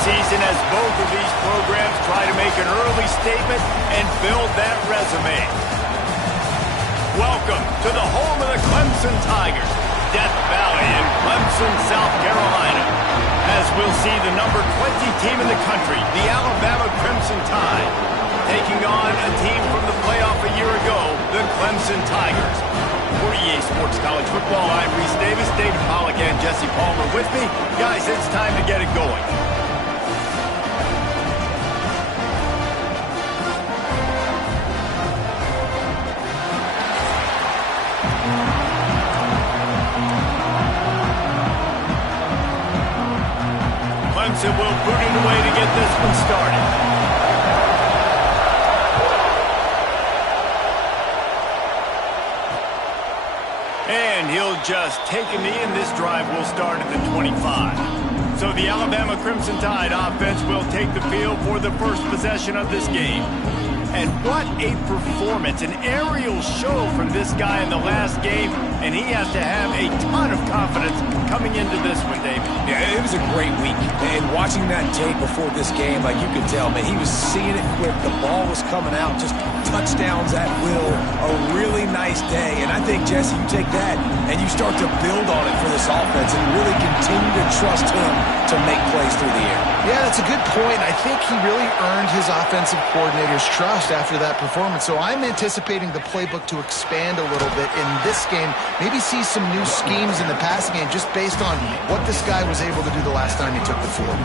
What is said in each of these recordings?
season as both of these programs try to make an early statement and build that resume. Welcome to the home of the Clemson Tigers, Death Valley in Clemson, South Carolina. As we'll see the number 20 team in the country, the Alabama Crimson Tide, taking on a team from the playoff a year ago, the Clemson Tigers. For EA Sports College Football, I'm Reese Davis, David Pollack, and Jesse Palmer with me. Guys, it's time to get it going. Clemson will boot it away to get this one started. And he'll just take a knee, and this drive will start at the 25. So the Alabama Crimson Tide offense will take the field for the first possession of this game. And what a performance, an aerial show from this guy in the last game, and he has to have a ton of confidence coming into this one, David. Yeah, it was a great week, and watching that tape before this game, like you could tell, man, he was seeing it quick. The ball was coming out, just touchdowns at will. A really nice day, and I think, Jesse, you take that and you start to build on it for this offense and really continue to trust him to make plays through the air. Yeah, that's a good point. I think he really earned his offensive coordinator's trust after that performance. So I'm anticipating the playbook to expand a little bit in this game. Maybe see some new schemes in the passing game just based on what this guy was able to do the last time he took the field.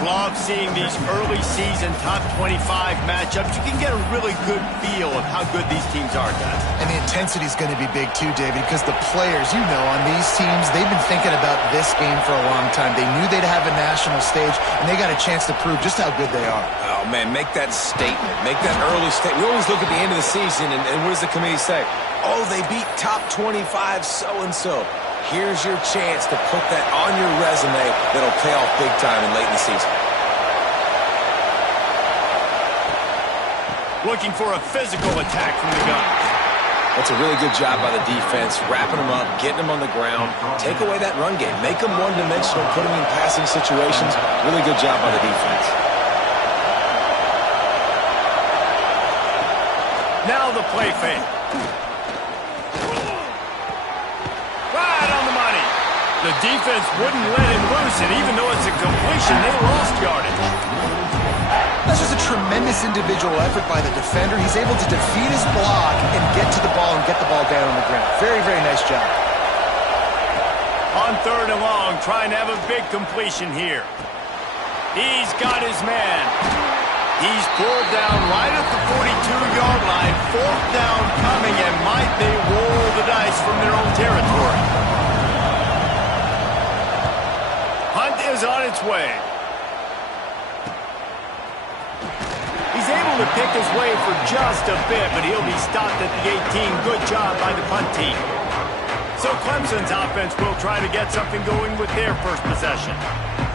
Love seeing these early season top 25 matchups. You can get a really good feel of how good these teams are, guys. And the intensity is going to be big too, David, because the players, you know, on these teams, they've been thinking about this game for a long time. They knew they'd have a national stage, and they got a chance to prove just how good they are. Oh, man, make that statement. Make that early statement. We always look at the end of the season, and what does the committee say? Oh, they beat top 25 so-and-so. Here's your chance to put that on your resume that'll pay off big time in late in the season. Looking for a physical attack from the gun. That's a really good job by the defense, wrapping them up, getting them on the ground. Take away that run game. Make them one-dimensional, put them in passing situations. Really good job by the defense. Now the play fake. The defense wouldn't let him loose, and even though it's a completion, they lost yardage. That's just a tremendous individual effort by the defender. He's able to defeat his block and get to the ball and get the ball down on the ground. Very, very nice job. On 3rd and long, trying to have a big completion here. He's got his man. He's pulled down right at the 42-yard line. 4th down coming, and might they roll the dice from their own territory. Is on its way. He's able to pick his way for just a bit, but he'll be stopped at the 18. Good job by the punt team. So Clemson's offense will try to get something going with their first possession.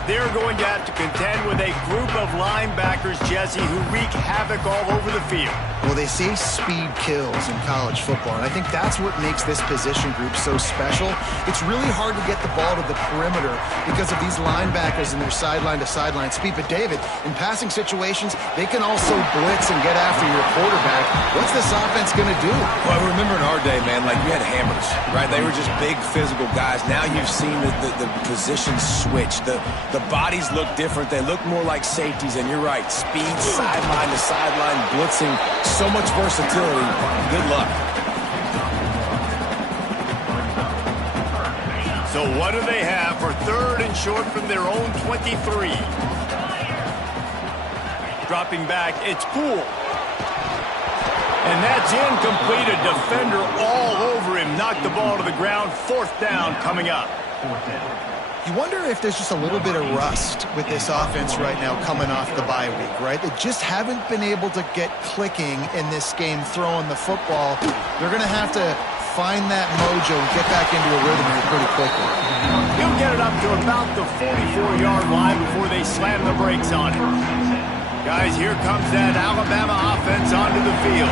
They're going to have to contend with a group of linebackers, Jesse, who wreak havoc all over the field. Well, they say speed kills in college football, and I think that's what makes this position group so special. It's really hard to get the ball to the perimeter because of these linebackers and their sideline-to-sideline speed. But, David, in passing situations, they can also blitz and get after your quarterback. What's this offense going to do? Well, remember in our day, man, like you had hammers, right? They were just big physical guys. Now you've seen the positions switch. The bodies look different. They look more like safeties, and you're right. Speed, sideline to sideline, blitzing, so much versatility. Good luck. So what do they have for 3rd and short from their own 23? Dropping back, it's Poole. And that's incomplete. A defender all over him. Knocked the ball to the ground. 4th down coming up. You wonder if there's just a little bit of rust with this offense right now coming off the bye week, right? They just haven't been able to get clicking in this game throwing the football. They're going to have to find that mojo and get back into a rhythm here pretty quickly. He'll get it up to about the 44-yard line before they slam the brakes on it. Guys, here comes that Alabama offense onto the field.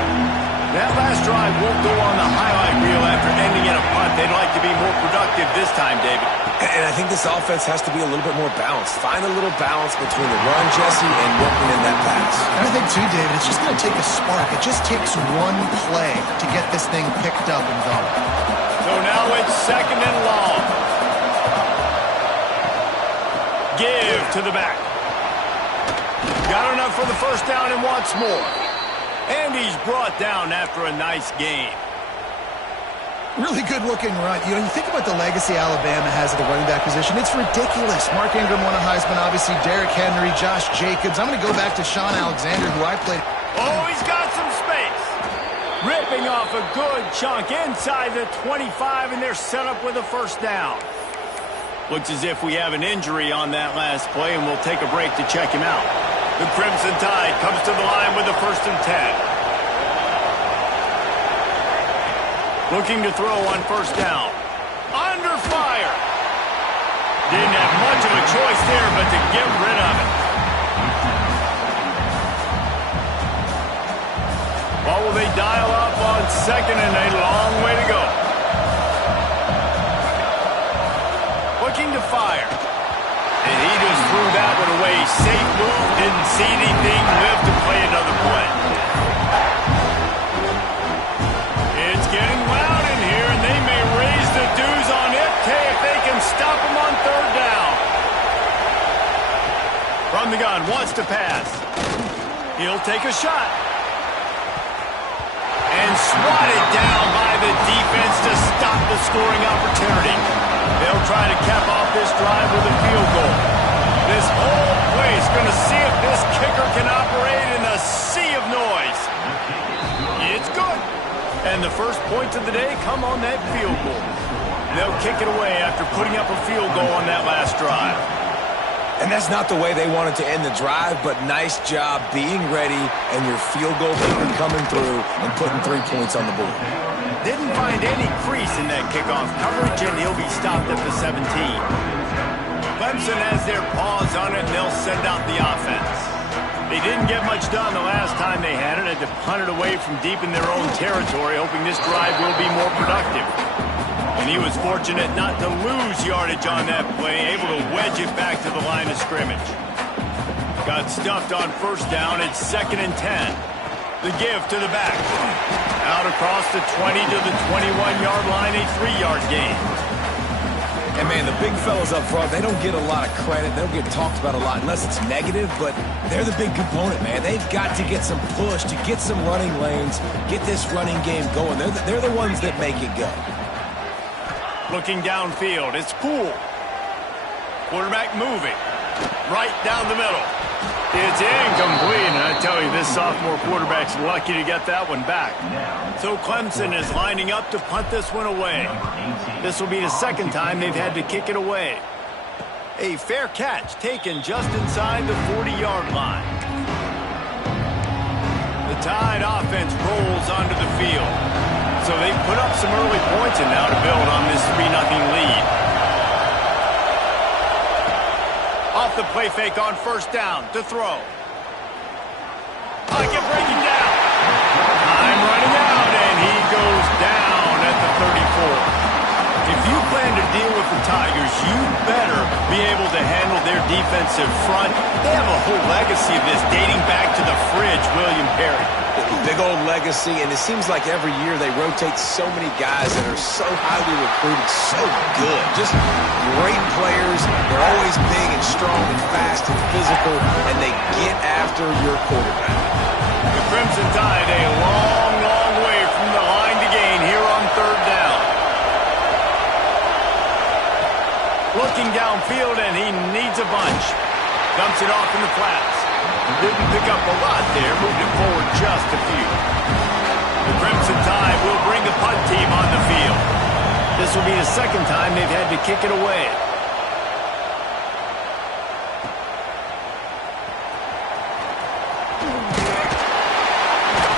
That last drive won't go on the highlight reel after ending in a punt. They'd like to be more productive this time, David. And I think this offense has to be a little bit more balanced. Find a little balance between the run, Jesse, and working in that pass. And I think, too, David, it's just going to take a spark. It just takes one play to get this thing picked up and going. So now it's 2nd and long. Give to the back. Got enough for the first down and wants more. And he's brought down after a nice gain. Really good-looking run. You know, you think about the legacy Alabama has at the running back position. It's ridiculous. Mark Ingram won a Heisman, obviously. Derrick Henry, Josh Jacobs. I'm going to go back to Sean Alexander, who I played. Oh, he's got some space. Ripping off a good chunk inside the 25, and they're set up with a first down. Looks as if we have an injury on that last play, and we'll take a break to check him out. The Crimson Tide comes to the line with a 1st and 10. Looking to throw on first down. Under fire. Didn't have much of a choice there but to get rid of it. What will they dial up on 2nd and a long way to go? Looking to fire. And he just threw that one away. Safe move, didn't see anything, lived to play another play. It's getting loud in here, and they may raise the dues on it if they can stop him on 3rd down. From the gun, wants to pass. He'll take a shot. And swatted down by the defense to stop the scoring opportunity. They'll try to cap off this drive with a field goal. This whole place going to see if this kicker can operate in a sea of noise. It's good. And the first points of the day come on that field goal. They'll kick it away after putting up a field goal on that last drive. And that's not the way they wanted to end the drive, but nice job being ready and your field goal kicker coming through and putting 3 points on the board. Didn't find any crease in that kickoff coverage, and he'll be stopped at the 17. Clemson has their paws on it, and they'll send out the offense. They didn't get much done the last time they had it. Had to punt it away from deep in their own territory, hoping this drive will be more productive. And he was fortunate not to lose yardage on that play, able to wedge it back to the line of scrimmage. Got stuffed on first down. It's 2nd and 10. The give to the back. Out across the 20 to the 21-yard line, a 3-yard gain. And, man, the big fellas up front, they don't get a lot of credit. They don't get talked about a lot unless it's negative, but they're the big component, man. They've got to get some push, to get some running lanes, get this running game going. They're the ones that make it go. Looking downfield, it's cool. Quarterback moving. Right down the middle. It's incomplete, and I tell you, this sophomore quarterback's lucky to get that one back. So Clemson is lining up to punt this one away. This will be the 2nd time they've had to kick it away. A fair catch taken just inside the 40-yard line. The Tide offense rolls onto the field. So they put up some early points and now to build on this 3-0 lead. Off the play fake on first down to throw. Pocket breaking down. Time running out, and he goes down at the 34. If you plan to deal with the Tigers, you better be able to handle their defensive front. They have a whole legacy of this dating back to the fridge, William Perry. Big old legacy, and it seems like every year they rotate so many guys that are so highly recruited, so good. Just great players. They're always big and strong and fast and physical, and they get after your quarterback. The Crimson Tide a long, long way from the line to gain here on 3rd down. Looking downfield, and he needs a bunch. Dumps it off in the flats. Didn't pick up a lot there, moved it forward just a few. The Crimson Tide will bring the punt team on the field. This will be the 2nd time they've had to kick it away.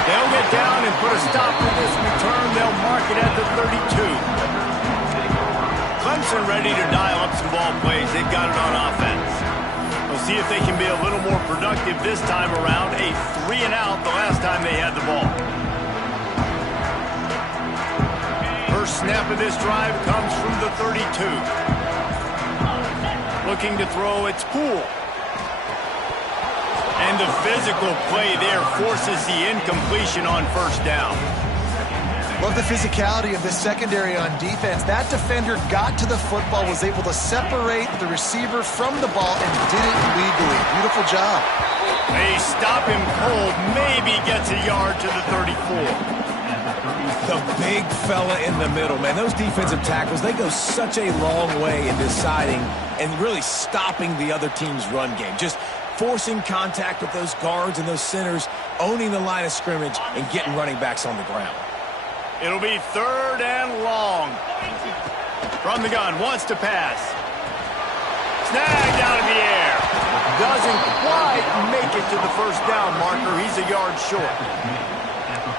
They'll get down and put a stop to this return. They'll mark it at the 32. Clemson ready to dial up some ball plays. They've got it on offense. We'll see if they can be a little more productive this time around. A 3-and-out the last time they had the ball. snap of this drive comes from the 32. Looking to throw, it's Poole. And the physical play there forces the incompletion on first down. Love the physicality of this secondary on defense. That defender got to the football, was able to separate the receiver from the ball, and did it legally. Beautiful job. They stop him cold, maybe gets a yard to the 34. The big fella in the middle, man. Those defensive tackles, they go such a long way in deciding and really stopping the other team's run game. Just forcing contact with those guards and those centers, owning the line of scrimmage, and getting running backs on the ground. It'll be 3rd and long. From the gun, wants to pass. Snagged out of the air. Doesn't quite make it to the first down marker. He's a yard short.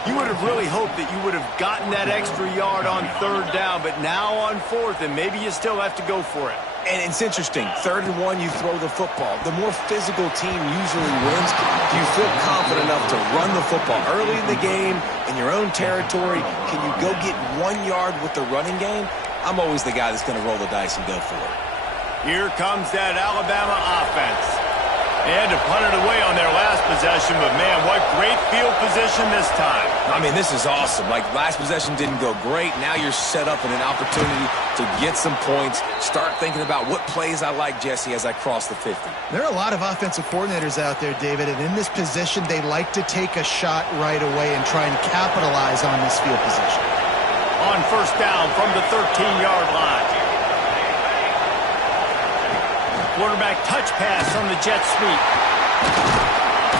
You would have really hoped that you would have gotten that extra yard on 3rd down, but now on 4th, and maybe you still have to go for it. And it's interesting. 3rd and 1, you throw the football. The more physical team usually wins. Do you feel confident enough to run the football early in the game, in your own territory? Can you go get 1 yard with the running game? I'm always the guy that's going to roll the dice and go for it. Here comes that Alabama offense. They had to punt it away on their last possession, but man, what great field position this time. I mean, this is awesome. Like, last possession didn't go great. Now you're set up in an opportunity to get some points. Start thinking about what plays I like, Jesse, as I cross the 50. There are a lot of offensive coordinators out there, David, and in this position, they like to take a shot right away and try and capitalize on this field position. On first down from the 13-yard line. Quarterback touch pass on the jet sweep.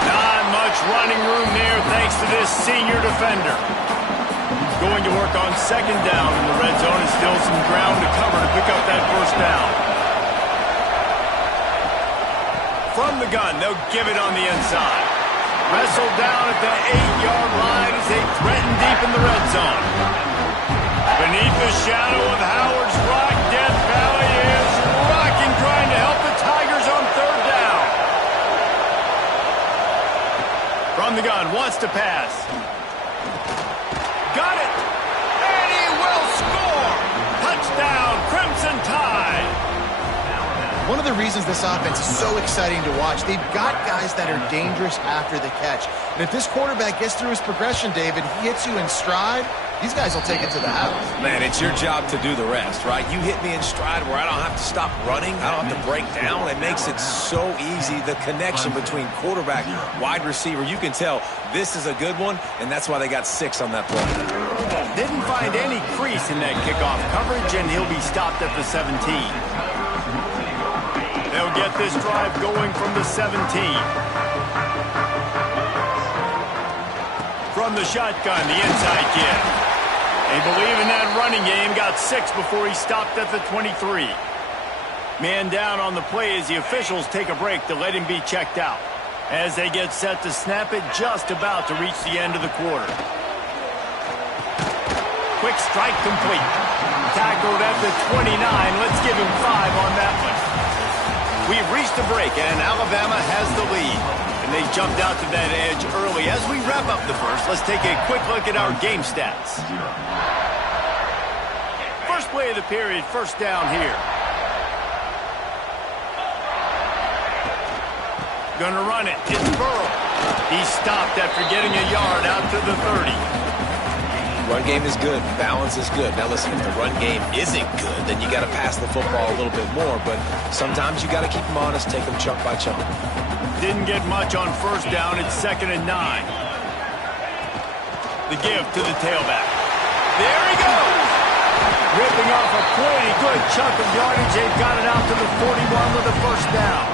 Not much running room there thanks to this senior defender. Going to work on 2nd down in the red zone, and still some ground to cover to pick up that first down. From the gun, they'll give it on the inside. Wrestled down at the 8-yard line as they threaten deep in the red zone. Beneath the shadow of Howard's Rock, Death Valley is rocking, trying to help the Tigers on 3rd down. From the gun, wants to pass. Got it! And he will score! Touchdown, Crimson Tide! One of the reasons this offense is so exciting to watch, they've got guys that are dangerous after the catch. And if this quarterback gets through his progression, David, he hits you in stride, these guys will take it to the house. Man, it's your job to do the rest, right? You hit me in stride where I don't have to stop running. I don't have to break down. It makes it so easy. The connection between quarterback, wide receiver, you can tell this is a good one, and that's why they got 6 on that play. Didn't find any crease in that kickoff coverage, and he'll be stopped at the 17. They'll get this drive going from the 17. From the shotgun, the inside kid. They believe in that running game, got 6 before he stopped at the 23. Man down on the play as the officials take a break to let him be checked out. As they get set to snap it, just about to reach the end of the quarter. Quick strike complete. Tackled at the 29. Let's give him 5 on that one. We've reached the break, and Alabama has the lead. And they jumped out to that edge early. As we wrap up the first, let's take a quick look at our game stats. First play of the period, first down here. Gonna run it. It's Burrow. He stopped after getting a yard out to the 30. Run game is good. Balance is good. Now listen, if the run game isn't good, then you got to pass the football a little bit more. But sometimes you got to keep them honest, take them chunk by chunk. Didn't get much on first down. It's 2nd and 9. The give to the tailback. There he goes. Ripping off a pretty good chunk of yardage. They've got it out to the 41 with a first down.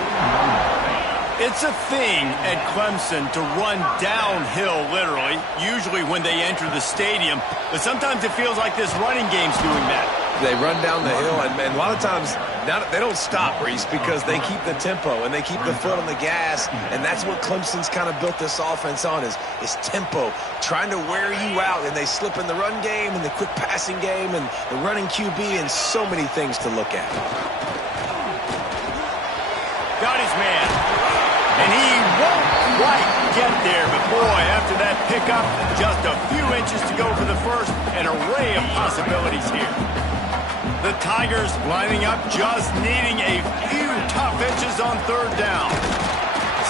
It's a thing at Clemson to run downhill, literally, usually when they enter the stadium. But sometimes it feels like this running game's doing that. They run down the hill, and a lot of times they don't stop, Reese, because they keep the tempo and they keep the foot on the gas, and that's what Clemson's kind of built this offense on is tempo, trying to wear you out, and they slip in the run game and the quick passing game and the running QB and so many things to look at. Got his man, and he won't quite get there, but boy, after that pickup, just a few inches to go for the first. An array of possibilities here. The Tigers lining up, just needing a few tough inches on third down.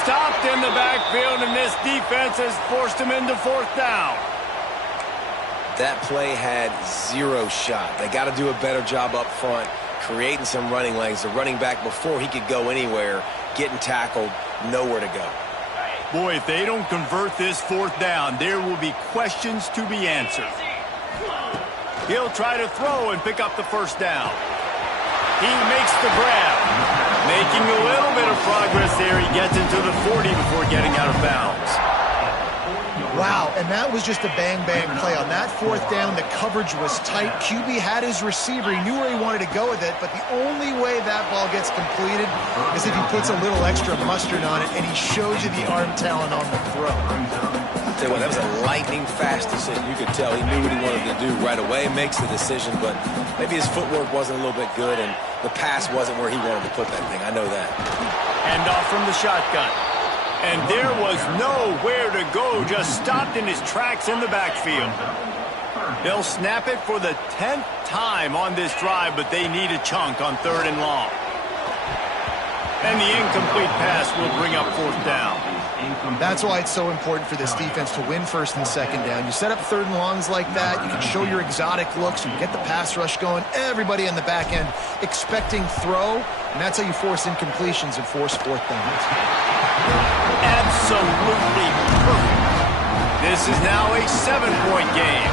Stopped in the backfield, and this defense has forced him into fourth down. That play had zero shot. They got to do a better job up front, creating some running lanes. The running back, before he could go anywhere, getting tackled, nowhere to go. Boy, if they don't convert this fourth down, there will be questions to be answered. He'll try to throw and pick up the first down. He makes the grab. Making a little bit of progress there. He gets into the 40 before getting out of bounds. Wow, and that was just a bang-bang play. On that fourth down, the coverage was tight. QB had his receiver. He knew where he wanted to go with it, but the only way that ball gets completed is if he puts a little extra mustard on it, and he shows you the arm talent on the throw. Tell you what, that was a lightning-fast decision. You could tell he knew what he wanted to do right away. Makes the decision, but maybe his footwork wasn't a little bit good, and the pass wasn't where he wanted to put that thing. I know that. Hand off from the shotgun. And there was nowhere to go, just stopped in his tracks in the backfield. They'll snap it for the 10th time on this drive, but they need a chunk on third and long. And the incomplete pass will bring up fourth down. That's why it's so important for this defense to win first and second down. You set up third and longs like that, you can show your exotic looks, you can get the pass rush going, everybody on the back end expecting throw, and that's how you force incompletions and force fourth downs. Absolutely perfect. This is now a 7-point game.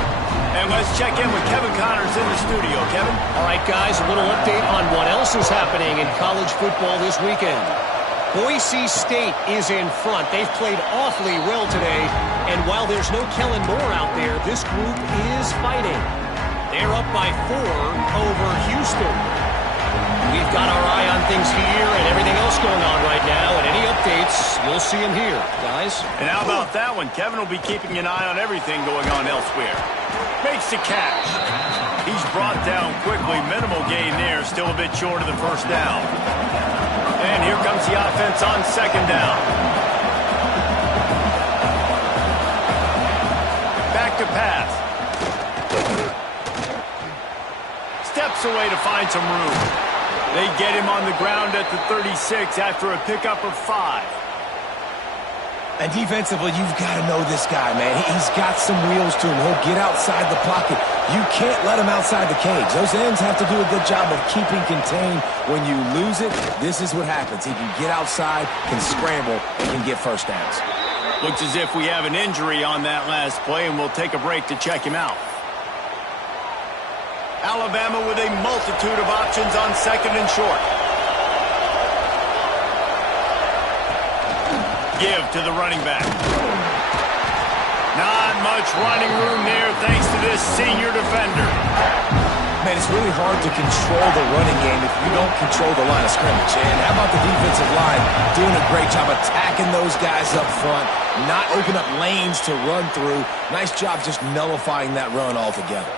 And let's check in with Kevin Connors in the studio. Kevin? All right, guys, a little update on what else is happening in college football this weekend. Boise State is in front. They've played awfully well today, and while there's no Kellen Moore out there, this group is fighting. They're up by 4 over Houston. We've got our eye on things here and everything else going on right now, and any updates, you'll see them here, guys. And how about that one? Kevin will be keeping an eye on everything going on elsewhere. Makes the catch. He's brought down quickly. Minimal gain there, still a bit short of the first down. And here comes the offense on second down. Back to pass. Steps away to find some room. They get him on the ground at the 36 after a pickup of 5. And defensively, you've got to know this guy, man. He's got some wheels to him. He'll get outside the pocket. You can't let him outside the cage. Those ends have to do a good job of keeping contained. When you lose it, this is what happens. He can get outside, can scramble, and can get first downs. Looks as if we have an injury on that last play, and we'll take a break to check him out. Alabama with a multitude of options on second and short. Give to the running back. Not much running room there thanks to this senior defender. Man, it's really hard to control the running game if you don't control the line of scrimmage. And how about the defensive line doing a great job attacking those guys up front, not open up lanes to run through. Nice job just nullifying that run altogether.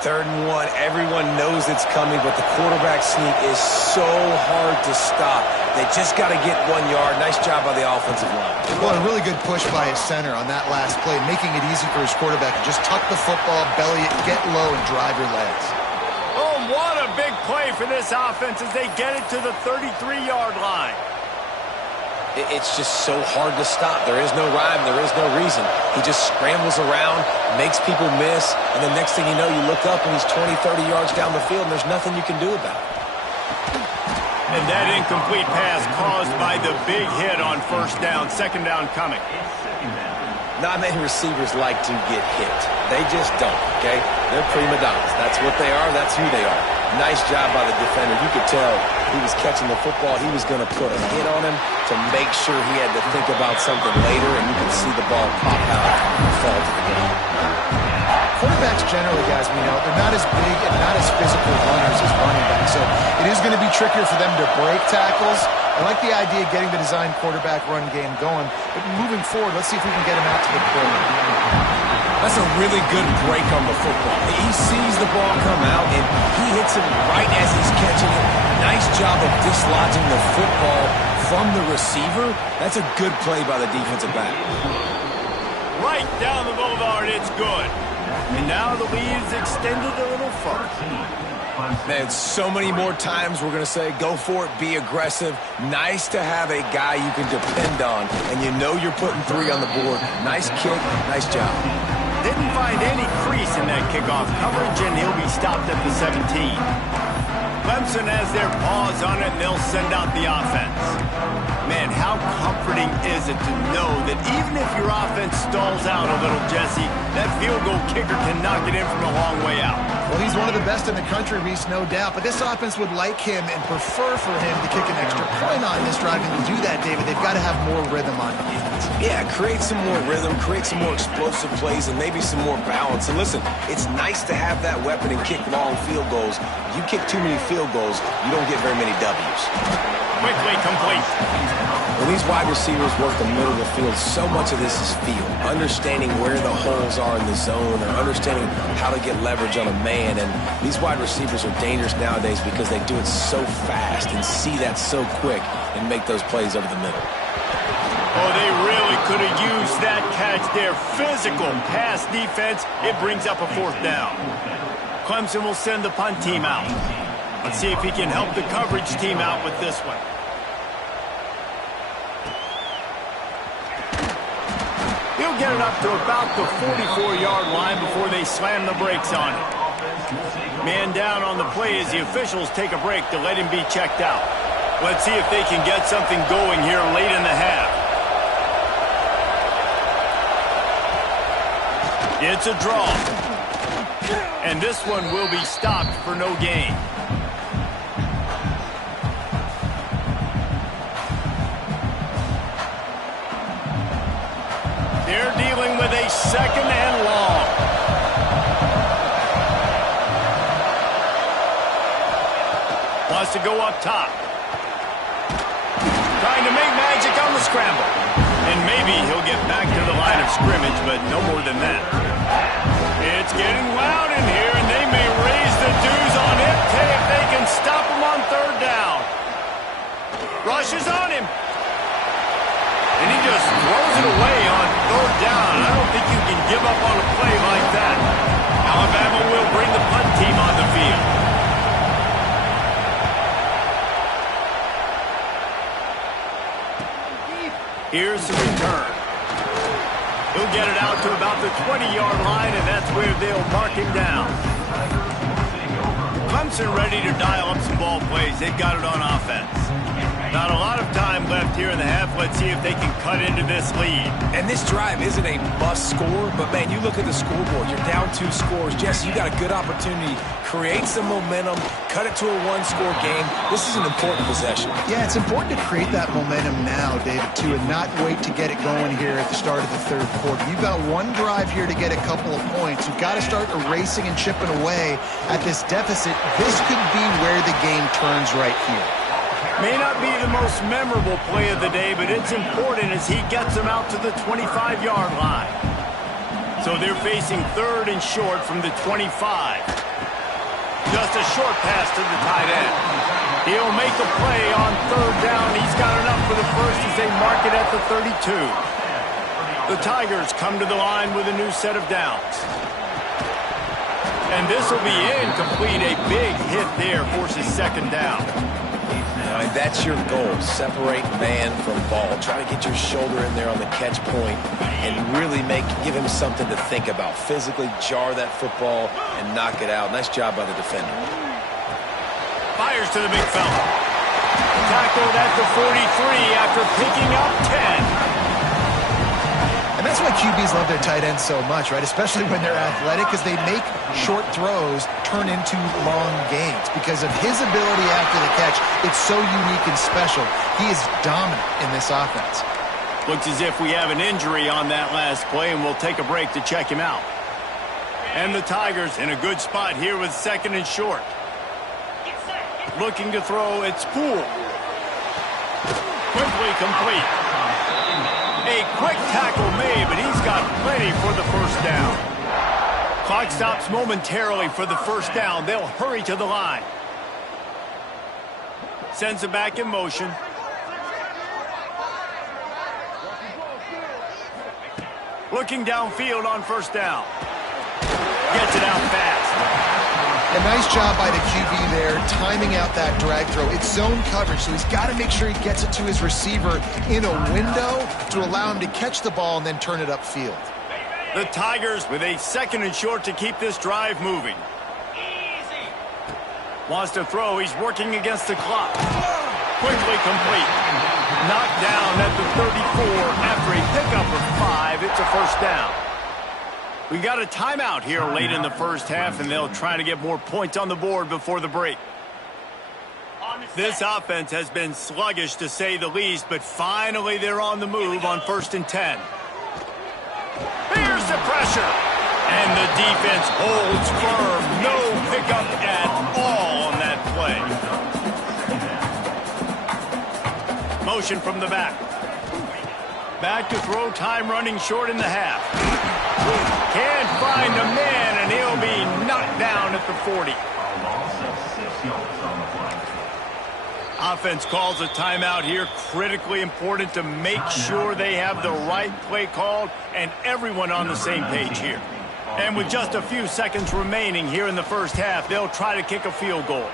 3rd and 1, everyone knows it's coming, but the quarterback sneak is so hard to stop. They just got to get 1 yard. Nice job by the offensive line. Well, a really good push by his center on that last play, making it easy for his quarterback to just tuck the football, belly it, get low, and drive your legs. Oh, what a big play for this offense as they get it to the 33-yard line. It's just so hard to stop. There is no rhyme. There is no reason. He just scrambles around, makes people miss, and the next thing you know, you look up and he's 20, 30 yards down the field, and there's nothing you can do about it. And that incomplete pass caused by the big hit on first down. Second down coming. Not many receivers like to get hit. They just don't, okay? They're prima donnas. That's what they are. That's who they are. Nice job by the defender. You could tell he was catching the football. He was going to put a hit on him to make sure he had to think about something later, and you can see the ball pop out and fall to the ground. Quarterbacks generally, guys, we know, they're not as big and not as physical runners as running backs, so it is going to be trickier for them to break tackles. I like the idea of getting the design quarterback run game going, but moving forward, let's see if we can get him out to the quarterback. That's a really good break on the football. He sees the ball come out, and he hits it right as he's catching it. Nice job of dislodging the football from the receiver, that's a good play by the defensive back. Right down the boulevard, it's good. And now the lead is extended a little further. Man, so many more times we're going to say, go for it, be aggressive. Nice to have a guy you can depend on, and you know you're putting 3 on the board. Nice kick, nice job. Didn't find any crease in that kickoff coverage, and he'll be stopped at the 17. Clemson has their paws on it, and they'll send out the offense. Man, how comforting is it to know that even if your offense stalls out a little, Jesse, that field goal kicker can knock it in from a long way out. Well, he's one of the best in the country, Reese, no doubt. But this offense would like him and prefer for him to kick an extra point on this drive. And to do that, David, they've got to have more rhythm on defense. Yeah, create some more rhythm, create some more explosive plays, and maybe some more balance. And listen, it's nice to have that weapon and kick long field goals. You kick too many field goals, you don't get very many W's. Quickly complete. When these wide receivers work the middle of the field, so much of this is feel. Understanding where the holes are in the zone, or understanding how to get leverage on a man. And these wide receivers are dangerous nowadays because they do it so fast and see that so quick and make those plays over the middle. Oh, they really could have used that catch there. Physical pass defense. It brings up a 4th down. Clemson will send the punt team out. Let's see if he can help the coverage team out with this one. He'll get it up to about the 44-yard line before they slam the brakes on it. Man down on the play as the officials take a break to let him be checked out. Let's see if they can get something going here late in the half. It's a draw. And this one will be stopped for no gain. They're dealing with a 2nd and long. Wants to go up top. Trying to make magic on the scramble. And maybe he'll get back to the line of scrimmage, but no more than that. It's getting loud in here, and they may raise the dues on it if they can stop him on 3rd down. Rushes on him. And he just throws it away on 3rd down. I don't think you can give up on a play like that. Alabama will bring the punt team on the field. Here's the return. He'll get it out to about the 20-yard line, and that's where they'll mark him down. Clemson ready to dial up some ball plays. They've got it on offense. Not a lot of time left here in the half. Let's see if they can cut into this lead. And this drive isn't a must score, but, man, you look at the scoreboard. You're down 2 scores. Jesse, you got a good opportunity. Create some momentum. Cut it to a 1-score game. This is an important possession. Yeah, it's important to create that momentum now, David, too, and not wait to get it going here at the start of the 3rd quarter. You've got one drive here to get a couple of points. You've got to start erasing and chipping away at this deficit. This could be where the game turns right here. May not be the most memorable play of the day, but it's important as he gets them out to the 25-yard line. So they're facing 3rd and short from the 25. Just a short pass to the tight end. He'll make a play on 3rd down. He's got enough for the first as they mark it at the 32. The Tigers come to the line with a new set of downs. And this will be incomplete. A big hit there forces 2nd down. That's your goal. Separate man from ball. Try to get your shoulder in there on the catch point and really give him something to think about. Physically jar that football and knock it out. Nice job by the defender. Fires to the big fella. Tackled at the 43 after picking up 10. And that's why QBs love their tight ends so much, right? Especially when they're athletic, because they make short throws turn into long gains. Because of his ability after the catch, it's so unique and special. He is dominant in this offense. Looks as if we have an injury on that last play, and we'll take a break to check him out. And the Tigers in a good spot here with 2nd and short. Looking to throw, it's Poole. Quickly complete. A quick tackle made, but he's got plenty for the 1st down. Clock stops momentarily for the 1st down. They'll hurry to the line. Sends it back in motion. Looking downfield on first down. Gets it out fast. A nice job by the QB there, timing out that drag throw. It's zone coverage, so he's got to make sure he gets it to his receiver in a window to allow him to catch the ball and then turn it upfield. The Tigers with a 2nd and short to keep this drive moving. Wants to throw. He's working against the clock. Quickly complete. Knocked down at the 34 after a pickup of 5. It's a first down. We got a timeout here late in the first half, and they'll try to get more points on the board before the break. This offense has been sluggish to say the least, but finally they're on the move on 1st and 10. Here's the pressure. And the defense holds firm. No pickup at all on that play. Motion from the back. Back to throw, time running short in the half. Can't find a man, and he'll be knocked down at the 40. Offense calls a timeout here. Critically important to make sure they have the right play called and everyone on the same page here. And with just a few seconds remaining here in the first half, they'll try to kick a field goal.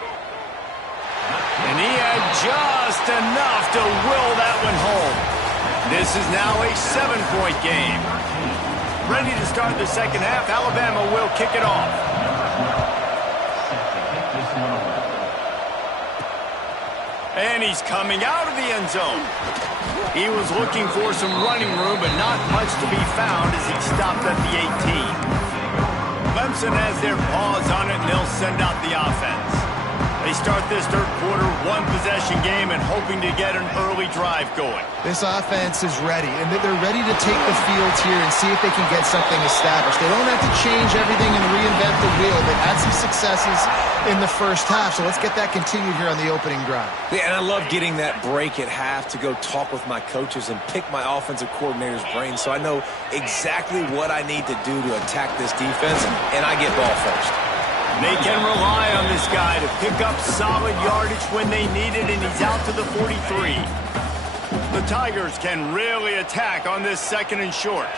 And he had just enough to will that one home. This is now a 7-point game. Ready to start the second half. Alabama will kick it off. And he's coming out of the end zone. He was looking for some running room, but not much to be found as he stopped at the 18. Clemson has their paws on it, and they'll send out the offense. They start this third quarter, 1-possession game, and hoping to get an early drive going. This offense is ready, and they're ready to take the field here and see if they can get something established. They don't have to change everything and reinvent the wheel. They've had some successes in the first half, so let's get that continued here on the opening drive. Yeah, and I love getting that break at half to go talk with my coaches and pick my offensive coordinator's brain so I know exactly what I need to do to attack this defense, and I get ball first. They can rely on this guy to pick up solid yardage when they need it, and he's out to the 43. The Tigers can really attack on this 2nd and short.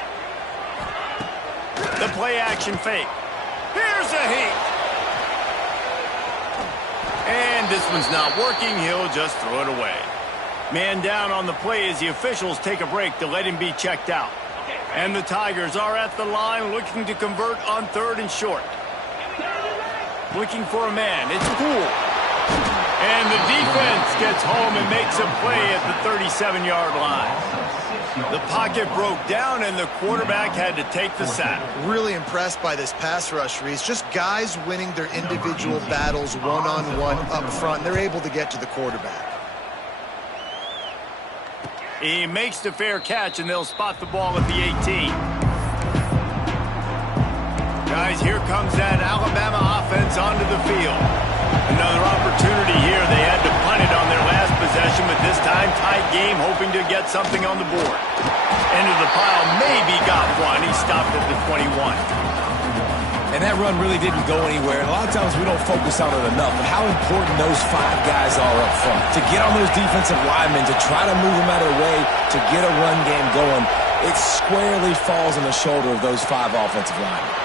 The play-action fake. Here's a heat. And this one's not working. He'll just throw it away. Man down on the play as the officials take a break to let him be checked out. And the Tigers are at the line looking to convert on 3rd and short. Looking for a man. It's Poole. And the defense gets home and makes a play at the 37-yard line. The pocket broke down, and the quarterback had to take the sack. Really impressed by this pass rush, Reese. Just guys winning their individual battles one-on-one up front. They're able to get to the quarterback. He makes the fair catch, and they'll spot the ball at the 18. Guys, here comes that Alabama offense onto the field. Another opportunity here. They had to punt it on their last possession, but this time tight game, hoping to get something on the board. Into the pile, maybe got one. He stopped at the 21. And that run really didn't go anywhere. And a lot of times we don't focus on it enough, but how important those 5 guys are up front. To get on those defensive linemen, to try to move them out of the way, to get a run game going, it squarely falls on the shoulder of those 5 offensive linemen.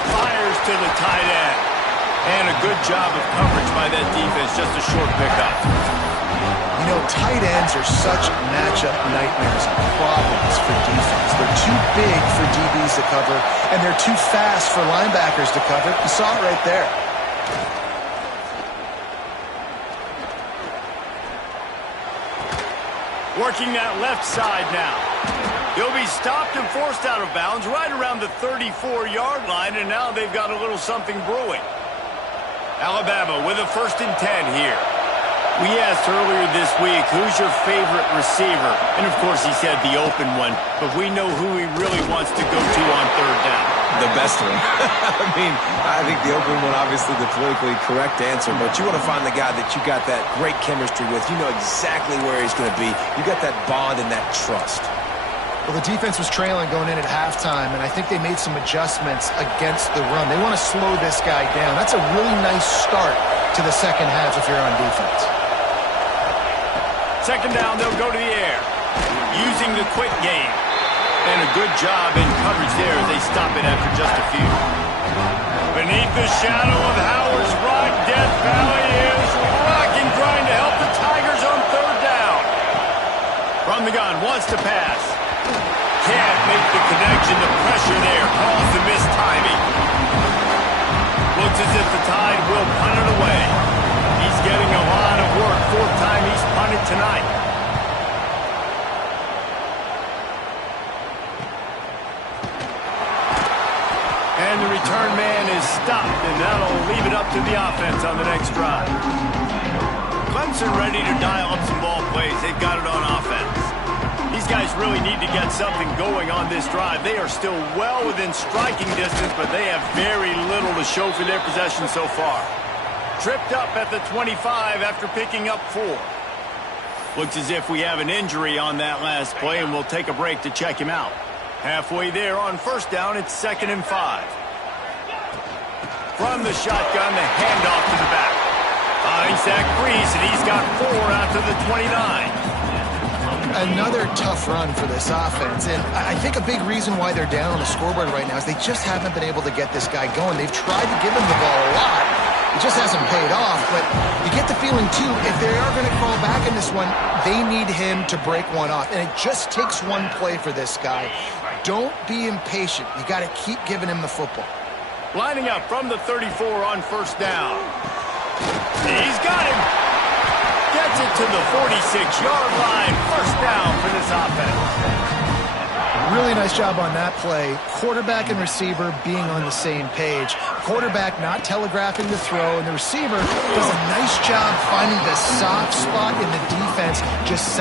Fires to the tight end. And a good job of coverage by that defense. Just a short pickup. You know, tight ends are such matchup nightmares and problems for defense. They're too big for DBs to cover, and they're too fast for linebackers to cover. You saw it right there. Working that left side now. He'll be stopped and forced out of bounds right around the 34-yard line, and now they've got a little something brewing. Alabama with a 1st and 10 here. We asked earlier this week, who's your favorite receiver? And, of course, he said the open one, but we know who he really wants to go to on 3rd down. The best one. I mean, I think the open one, obviously the politically correct answer, but you want to find the guy that you got that great chemistry with. You know exactly where he's going to be. You got that bond and that trust. Well, the defense was trailing going in at halftime, and I think they made some adjustments against the run. They want to slow this guy down. That's a really nice start to the second half if you're on defense. 2nd down, they'll go to the air. Using the quick game. And a good job in coverage there. They stop it after just a few. Beneath the shadow of Howard's rock, Death Valley is rocking, trying to help the Tigers on third down. From the gun, wants to pass. Can't make the connection. The pressure there calls the missed timing. Looks as if the Tide will punt it away. He's getting a lot of work. Fourth time he's punted tonight. And the return man is stopped, and that'll leave it up to the offense on the next drive. Clemson ready to dial up some ball plays. They've got it on offense. These guys really need to get something going on this drive. They are still well within striking distance, but they have very little to show for their possession so far. Tripped up at the 25 after picking up 4. Looks as if we have an injury on that last play, and we'll take a break to check him out. Halfway there on first down, it's 2nd and 5. From the shotgun, the handoff to the back. Finds Zach Breeze, and he's got 4 out to the 29. Another tough run for this offense, and I think a big reason why they're down on the scoreboard right now is they just haven't been able to get this guy going. They've tried to give him the ball a lot. It just hasn't paid off, but you get the feeling, too, if they are going to crawl back in this one, they need him to break one off, and it just takes one play for this guy. Don't be impatient. You got to keep giving him the football. Lining up from the 34 on first down. He's got him. Gets it to the 46-yard line. First down for this offense. Really nice job on that play. Quarterback and receiver being on the same page. Quarterback not telegraphing the throw, and the receiver does a nice job finding the soft spot in the defense, just